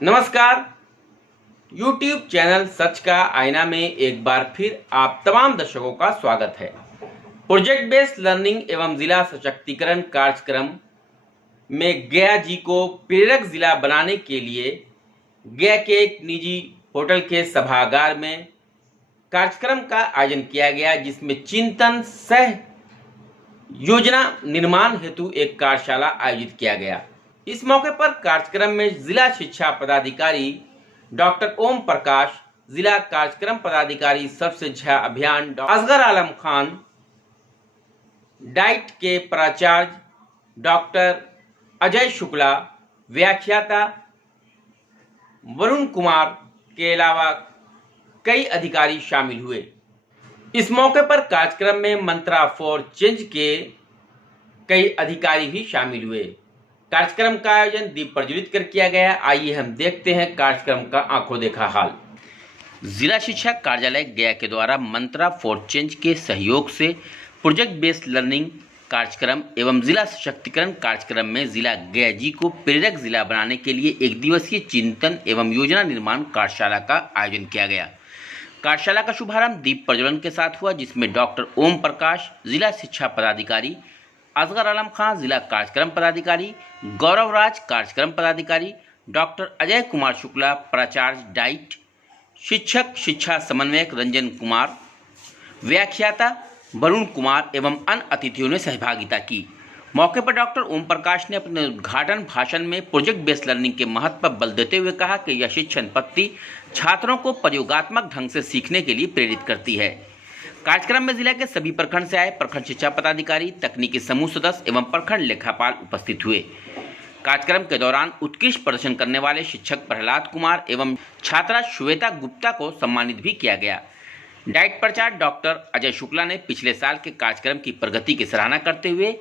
नमस्कार। YouTube channel सच का आईना में एक बार फिर आप तमाम दर्शकों का स्वागत है। प्रोजेक्ट बेस्ड लर्निंग एवं जिला सशक्तिकरण कार्यक्रम में गया जी को प्रेरक जिला बनाने के लिए गया के एक निजी होटल के सभागार में कार्यक्रम का आयोजन किया गया, जिसमें चिंतन सह योजना निर्माण हेतु एक कार्यशाला आयोजित किया गया। इस मौके पर कार्यक्रम में जिला शिक्षा पदाधिकारी डॉक्टर ओम प्रकाश, जिला कार्यक्रम पदाधिकारी शिक्षा अभियान असगर आलम खान, डाइट के प्राचार्य डॉक्टर अजय शुक्ला, व्याख्याता वरुण कुमार के अलावा कई अधिकारी शामिल हुए। इस मौके पर कार्यक्रम में मंत्रा फॉर चेंज के कई अधिकारी भी शामिल हुए। कार्यक्रम का आयोजन दीप प्रज्वलित कर किया गया। आइए हम देखते हैं कार्यक्रम का आंखों देखा हाल। जिला शिक्षा कार्यालय गया के द्वारा मंत्रा फॉर चेंज के सहयोग से प्रोजेक्ट बेस्ड लर्निंग कार्यक्रम एवं जिला सशक्तिकरण कार्यक्रम में जिला गया जी को प्रेरक जिला बनाने के लिए एक दिवसीय चिंतन एवं योजना निर्माण कार्यशाला का आयोजन किया गया। कार्यशाला का शुभारंभ दीप प्रज्वलन के साथ हुआ, जिसमें डॉक्टर ओम प्रकाश, जिला शिक्षा पदाधिकारी असगर आलम खान, जिला कार्यक्रम पदाधिकारी गौरव राज, कार्यक्रम पदाधिकारी डॉक्टर अजय कुमार शुक्ला, प्राचार्य डाइट, शिक्षक शिक्षा समन्वयक रंजन कुमार, व्याख्याता वरुण कुमार एवं अन्य अतिथियों ने सहभागिता की। मौके पर डॉक्टर ओम प्रकाश ने अपने उद्घाटन भाषण में प्रोजेक्ट बेस्ड लर्निंग के महत्व पर बल देते हुए कहा कि यह शिक्षण पद्धति छात्रों को प्रयोगात्मक ढंग से सीखने के लिए प्रेरित करती है। कार्यक्रम में जिला के सभी प्रखंड से आए प्रखंड शिक्षा पदाधिकारी, तकनीकी समूह सदस्य एवं प्रखंड लेखापाल उपस्थित हुए। कार्यक्रम के दौरान उत्कृष्ट प्रदर्शन करने वाले शिक्षक प्रहलाद कुमार एवं छात्रा श्वेता गुप्ता को सम्मानित भी किया गया। डाइट प्राचार्य डॉक्टर अजय शुक्ला ने पिछले साल के कार्यक्रम की प्रगति की सराहना करते हुए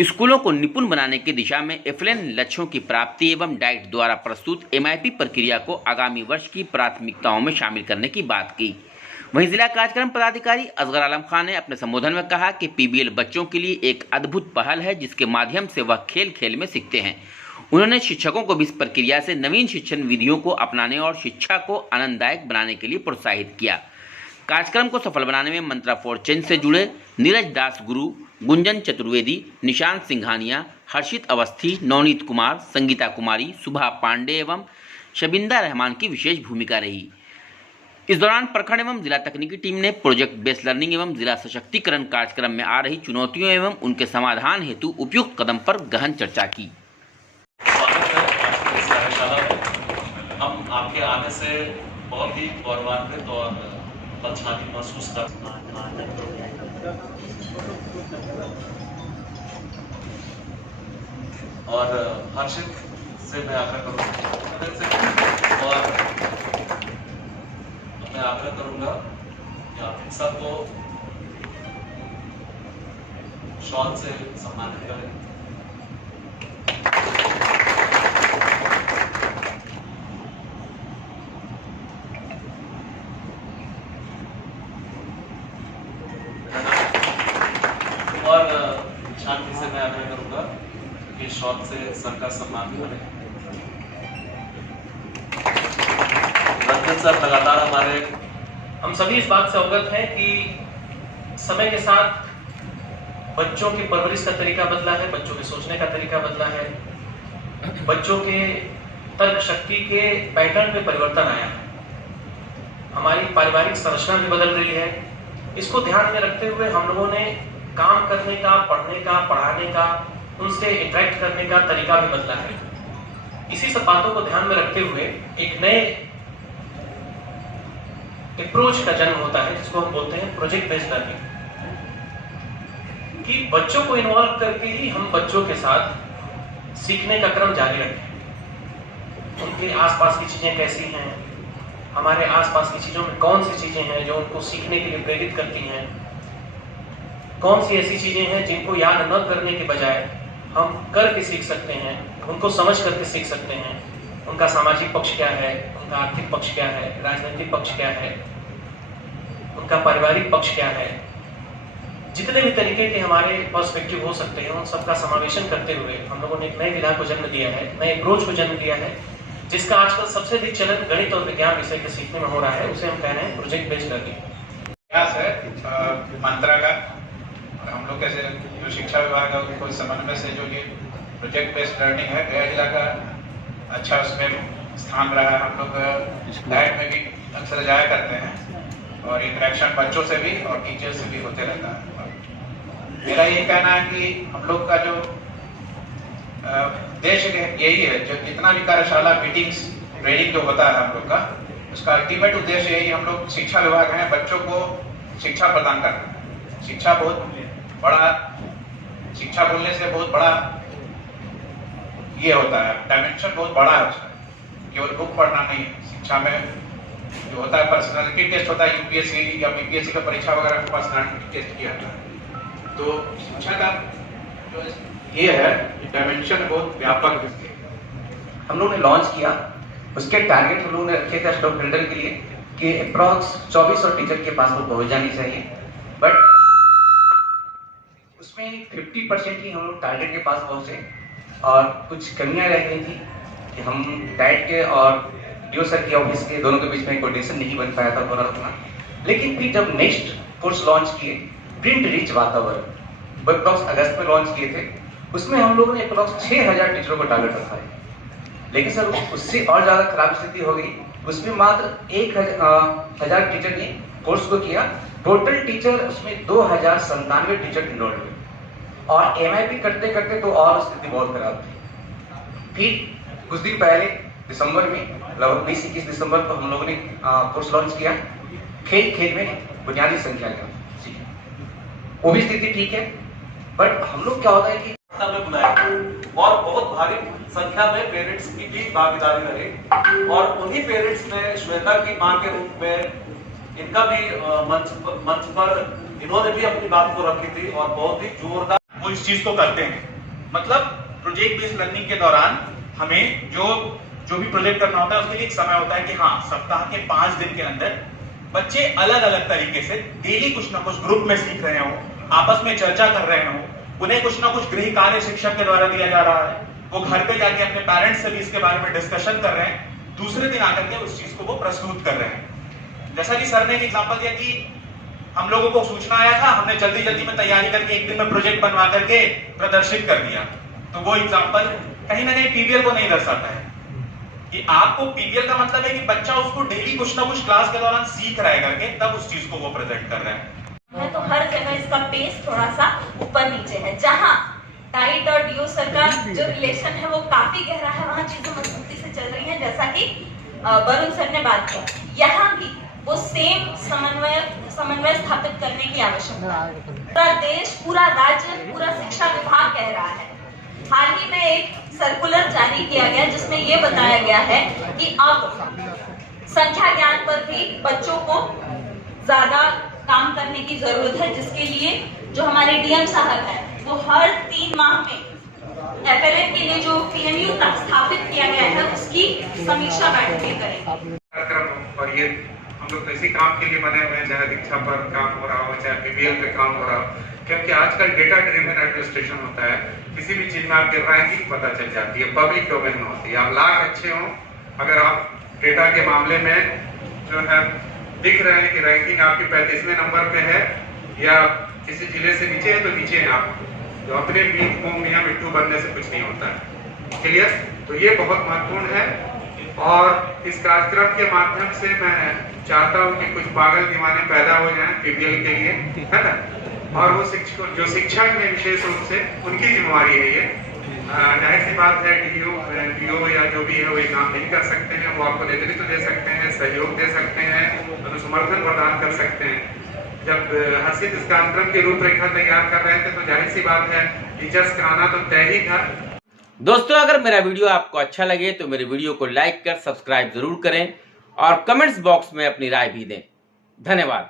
स्कूलों को निपुण बनाने की दिशा में एफएलएन लक्ष्यों की प्राप्ति एवं डाइट द्वारा प्रस्तुत एमआईपी प्रक्रिया को आगामी वर्ष की प्राथमिकताओं में शामिल करने की बात की। वहीं जिला कार्यक्रम पदाधिकारी असगर आलम खान ने अपने संबोधन में कहा कि पीबीएल बच्चों के लिए एक अद्भुत पहल है, जिसके माध्यम से वह खेल खेल में सीखते हैं। उन्होंने शिक्षकों को भी इस प्रक्रिया से नवीन शिक्षण विधियों को अपनाने और शिक्षा को आनंददायक बनाने के लिए प्रोत्साहित किया। कार्यक्रम को सफल बनाने में मंत्रा फॉर चेंज से जुड़े नीरज दास गुरु, गुंजन चतुर्वेदी, निशांत सिंघानिया, हर्षित अवस्थी, नवनीत कुमार, संगीता कुमारी, सुभा पांडे एवं शबिंदा रहमान की विशेष भूमिका रही। इस दौरान प्रखंड एवं जिला तकनीकी टीम ने प्रोजेक्ट बेस्ड लर्निंग एवं जिला सशक्तिकरण कार्यक्रम में आ रही चुनौतियों एवं उनके समाधान हेतु उपयुक्त कदम पर गहन चर्चा की। हम आपके आने से बहुत ही गौरवान्वित और पछतावा महसूस कर और हर्षित से मैं आग्रह करूँगा और मैं आग्रह करूंगा कि आप इन सबको शॉल से सम्मानित करें। और शांति से मैं आग्रह करूंगा कि शॉल से सर का सम्मान करें। सर लगातार हमारे हम सभी इस बात से अवगत हैं कि समय के साथ बच्चों की परवरिश का तरीका बदला है, बच्चों के सोचने का तरीका बदला है, बच्चों के तर्क शक्ति के पैटर्न में परिवर्तन आया है, हमारी पारिवारिक संरचना भी बदल रही है। इसको ध्यान में रखते हुए हम लोगों ने काम करने का, पढ़ने का, पढ़ाने का, उनसे इंटरेक्ट करने का तरीका भी बदला है। इसी सब बातों को ध्यान में रखते हुए एक नए अप्रोच का जन्म होता है, जिसको हम बोलते हैं प्रोजेक्ट बेस्ड लर्निंग, कि बच्चों को इन्वॉल्व करके ही हम बच्चों के साथ सीखने का क्रम जारी रखें। उनके आसपास की चीजें कैसी हैं, हमारे आसपास की चीजों में कौन सी चीजें हैं जो उनको सीखने के लिए प्रेरित करती हैं, कौन सी ऐसी चीजें हैं जिनको याद न करने के बजाय हम करके सीख सकते हैं, उनको समझ करके सीख सकते हैं। उनका सामाजिक पक्ष क्या है, उनका आर्थिक पक्ष क्या है, राजनीतिक पक्ष क्या है, उनका पारिवारिक पक्ष क्या है, जितने भी तरीके के हमारे पर्सपेक्टिव हो सकते हैं उन सबका समावेशन करते हुए हम लोगों ने एक नए विधा को जन्म दिया है, नए अप्रोच को जन्म दिया है, जिसका आजकल सबसे अधिक चलन गणित और विज्ञान विषय के सीखने में हो रहा है, उसे हम कह रहे हैं प्रोजेक्ट बेस्ड लर्निंग। प्रयास है मंत्रा का, और हम लोग कैसे जो शिक्षा विभाग है उनको समन्वय से जो ये प्रोजेक्ट बेस्ड लर्निंग है, गया जिला का अच्छा उसमें स्थान रहा है। हम लोग डाइट में भी अक्सर जाया करते हैं और इंटरेक्शन बच्चों से भी और टीचर से भी होते रहता है। मेरा ये कहना है कि हम लोग का जो उद्देश्य यही है, जो जितना भी कार्यशाला मीटिंग्स ट्रेनिंग जो होता है हम लोग का, उसका अल्टीमेट उद्देश्य यही, हम लोग शिक्षा विभाग हैं, बच्चों को शिक्षा प्रदान करना है। शिक्षा बहुत बड़ा, शिक्षा बोलने से बहुत बड़ा ये होता है, डायमेंशन बहुत बड़ा है उसका, केवल बुक पढ़ना नहीं है। शिक्षा में जो होता है पर्सनालिटी टेस्ट होता है, यूपीएससी या बीपीएससी का परीक्षा वगैरह में पर्सनालिटी टेस्ट किया जाता है। तो शिक्षा का जो ये है, डायमेंशन बहुत व्यापक है। हम लोगों ने लॉन्च किया, उसके टारगेट हम लोगों ने रखे थे स्टॉक होल्डर के लिए कि अप्रॉक्स 2400 टीचर के पास वो पहुंच जानी चाहिए, बट उसमें 50% ही हम लोग टारगेट के पास पहुंचे और कुछ कमियां रह गई थी कि हम डाइट के और डीओ सर के ऑफिस के दोनों के बीच में कोऑर्डिनेशन नहीं बन पाया था पूरा अपना। लेकिन फिर जब नेक्स्ट कोर्स लॉन्च किए, प्रिंट रिच वातावरण, वो अप्रॉक्स अगस्त में लॉन्च किए थे, उसमें हम लोगों ने अप्रॉक्स 6000 टीचरों को टारगेट रखा है। लेकिन सर उससे और ज्यादा खराब स्थिति हो गई, उसमें मात्र 1000 टीचर ने कोर्स को किया। टोटल टीचर उसमें 2097 टीचर इनरोल्ड हुए और एमआईपी करते करते तो और स्थिति बहुत खराब थी। फिर कुछ दिन पहले दिसंबर में, लगभग 20-21 दिसंबर को हम लोगों ने कोर्स लॉन्च किया, खेल में बुनियादी संख्या का, वो भी स्थिति ठीक है। बट हम लोग क्या होता है कि में बुलाया और बहुत भारी संख्या में पेरेंट्स की भी भागीदारी रही और उन्हीं पेरेंट्स ने श्वेता की मां के रूप में इनका भी मंच पर इन्होंने भी अपनी बात को रखी थी और बहुत ही जोरदार वो इस चीज को करते हैं। मतलब प्रोजेक्ट बेस्ड लर्निंग के दौरान हमें जो भी प्रोजेक्ट करना होता है उसके लिए एक समय होता है कि हाँ, सप्ताह के 5 दिन के अंदर बच्चे अलग अलग तरीके से डेली कुछ ना कुछ ग्रुप में सीख रहे हो, आपस में चर्चा कर रहे हो, उन्हें कुछ ना कुछ गृह कार्य शिक्षक के द्वारा दिया जा रहा है, वो घर पे जाके अपने पेरेंट्स से भी इसके बारे में डिस्कशन कर रहे हैं, दूसरे दिन आकर के उस चीज को वो प्रस्तुत कर रहे हैं। जैसा कि सर ने एक एग्जांपल दिया कि हम लोगों को सूचना आया था, हमने जल्दी जल्दी में तैयारी करके एक दिन में प्रोजेक्ट बनवा करके प्रदर्शित कर दिया। तो वो एग्जांपल कहीं ना कहीं पीबीएल को नहीं दर्शाता है कि आपको पीबीएल का मतलब है कि बच्चा उसको डेली कुछ ना कुछ क्लास के दौरान सीख रहा है करके, तब उस चीज को वो प्रेजेंट कर रहे हैं। तो हर जगह इसका पेस थोड़ा सा ऊपर नीचे है। जहां डाइट और डीओ सर का जो रिलेशन है वो काफी गहरा है, वहां चीजें मजबूती से चल रही हैं, जैसा कि वरुण सर ने बात की। यहाँ भी वो सेम समन्वय स्थापित करने की आवश्यकता है। पूरा देश, पूरा राज्य, पूरा शिक्षा विभाग कह रहा है। हाल ही में एक सर्कुलर जारी किया गया जिसमें ये बताया गया है कि अब संख्या ज्ञान पर भी बच्चों को ज्यादा काम करने की जरूरत है, जिसके लिए जो हमारे डीएम साहब हैं वो हर 3 माह में एफएलएन के लिए जो पीएमयू स्थापित किया गया है उसकी समीक्षा बैठकें करेंगे। और ये हम लोग इसी काम के लिए बने हुए हैं, चाहे दीक्षा पर काम हो रहा हो, चाहे पीबीएल पे काम हो रहा हो, क्योंकि आजकल डेटा ड्रिवन एडमिनिस्ट्रेशन होता है। किसी भी चीज में आपकी रैंकिंग पता चल जाती है, पब्लिक डोमेन में होती है। आप लाख अच्छे हो, अगर आप डेटा के मामले में जो है दिख रहे हैं कि रैंकिंग आपकी 35वें नंबर पे है या किसी जिले से नीचे है, तो नीचे है आप, तो अपने मियां मिट्टू बनने से कुछ नहीं होता है। क्लियर? तो ये बहुत महत्वपूर्ण है और इस कार्यक्रम के माध्यम से मैं चाहता हूँ कि कुछ पागल दीवाने पैदा हो जाएं पीबीएल के लिए, है ना? और वो शिक्षक में विशेष रूप से उनकी जिम्मेवारी है ये। जाहिर सी बात है डीओ या जो भी है वो ये काम नहीं कर सकते हैं, वो आपको नेतृत्व दे सकते हैं, सहयोग दे सकते हैं, तो समर्थन प्रदान कर सकते हैं। जब हर्षित इस कार्यक्रम की रूपरेखा तैयार कर रहे थे तो जाहिर सी बात है टीचर्स कराना तो तय ही था। दोस्तों, अगर मेरा वीडियो आपको अच्छा लगे तो मेरे वीडियो को लाइक कर सब्सक्राइब जरूर करें और कमेंट्स बॉक्स में अपनी राय भी दें। धन्यवाद।